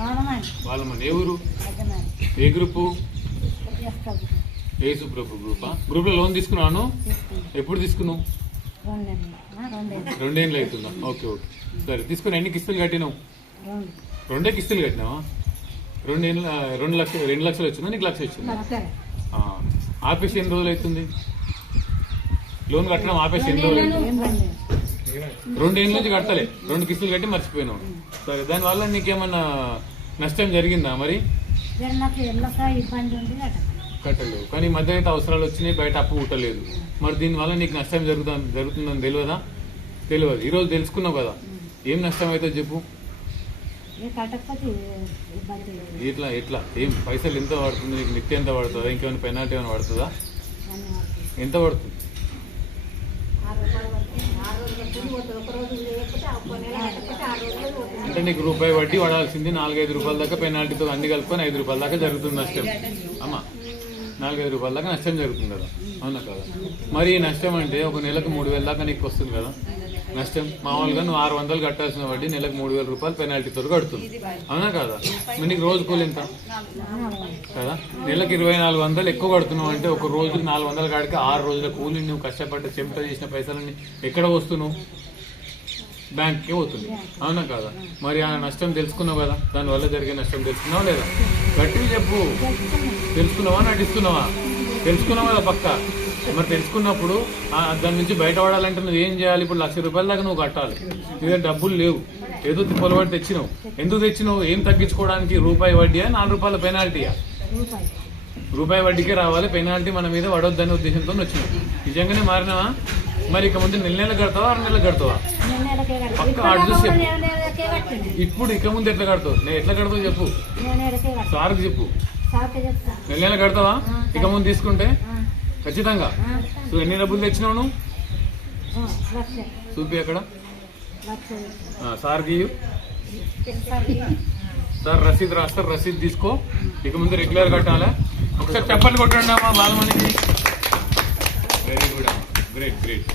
బాలమని. ఏ ఊరు? ఏ గ్రూపు? యేసు ప్రభు గ్రూపా? గ్రూప్ లో లోన్ తీసుకున్నాను. ఎప్పుడు తీసుకున్నావు? 2 ఏళ్ళు అవుతుందా? ఓకే ఓకే సరే. తీసుకుని ఎన్ని కిస్తులు కట్టినావు? 2 కిస్తులు కట్టినావా? 2 లక్షలు వచ్చిందా? నీకు 1 లక్ష వచ్చిందా? ఆపేసి ఎన్ని రోజులు అవుతుంది? లోన్ కట్టడం ఆపేసి ఎన్ని రోజులు? 2 ఏళ్ళ నుంచి కట్టలే. 2 కిస్తులు కట్టి మర్చిపోయినావు. సరే, దానివల్ల నీకేమన్నా నష్టం జరిగిందా మరి? కట్టలేవు. కానీ ఈ మధ్య అయితే అవసరాలు వచ్చినాయి, బయట అప్పు పుట్టలేదు. మరి దీనివల్ల నీకు నష్టం జరుగుతుందని తెలియదా? తెలియదు. ఈరోజు తెలుసుకున్నావు కదా, ఏం నష్టం అవుతుందో చెప్పు. ఇట్లా ఎట్లా ఏం పైసలు ఎంత పడుతుంది నీకు? నిత్యం ఎంత పడుతుందా? ఇంకేమైనా పెనాల్టీ ఏమైనా పడుతుందా? ఎంత పడుతుంది? అంటే నీకు రూపాయి వడ్డీ పడాల్సింది 4-5 రూపాయల దాకా పెనాల్టీతో అన్ని కలుపుకొని 5 రూపాయల దాకా జరుగుతుంది నష్టం. అమ్మా, 4-5 రూపాయల దాకా నష్టం జరుగుతుంది కదా, అవునా కదా? మరి ఈ నష్టం అంటే ఒక నెలకు 3,000 దాకా నీకు వస్తుంది కదా నష్టం. మామూలుగా నువ్వు 600 కట్టాల్సిన వడ్డీ నెలకు 3,000 రూపాయలు పెనాల్టీతో కడుతుంది, అవునా కదా? మరి నీకు రోజు కూలి ఎంత కదా? నెలకు 2,400 ఎక్కువ కడుతున్నావు అంటే ఒక రోజుకి 400 కాడికి 6 రోజుల కూలి నువ్వు కష్టపడ్డ చెంప చేసిన పైసలని ఎక్కడ వస్తున్నావు? బ్యాంక్కి పోతుంది, అవునా కదా? మరి ఆ నష్టం తెలుసుకున్నావు కదా, దానివల్ల జరిగే నష్టం తెలుసుకున్నావా లేదా? గట్టిగా చెప్పు. తెలుసుకున్నావా? నటిస్తున్నావా? తెలుసుకున్నావు కదా పక్క. మరి తెలుసుకున్నప్పుడు దాని నుంచి బయటపడాలంటే నువ్వు ఏం చేయాలి? ఇప్పుడు 1,00,000 రూపాయల దాకా నువ్వు కట్టాలి. నీ దగ్గర డబ్బులు లేవు, ఏదో తిప్పలబడి తెచ్చినావు. ఎందుకు తెచ్చినావు? ఏం తగ్గించుకోవడానికి? రూపాయి వడ్డీయా 4 రూపాయల పెనాల్టీయా? రూపాయి వడ్డీకే రావాలి, పెనాల్టీ మన మీద పడొద్దనే ఉద్దేశంతో వచ్చినావు. నిజంగానే మారినావా? మరి ఇక ముందు నెల కడతావా 6 నెలలు కడతావా? పక్క అడ్జస్ట్ చెప్పు. ఇప్పుడు ఇక ముందు ఎట్లా కడతావు? నేను ఎట్లా కడతావు చెప్పు. సార్కి చెప్పు. నెల కడతావా ఇక ముందు తీసుకుంటే? ఖచ్చితంగా. నువ్వు ఎన్ని డబ్బులు తెచ్చినావు నువ్వు? చూపి అక్కడ. సార్కి సార్ రసీద్ రాస్తారు, రసీద్ తీసుకో. ఇక ముందు రెగ్యులర్ కట్టాలా? ఒకసారి చెప్పండి కొట్టండి అమ్మా బాలమణికి. వెరీ గుడ్ అమ్మా, గ్రేట్ గ్రేట్.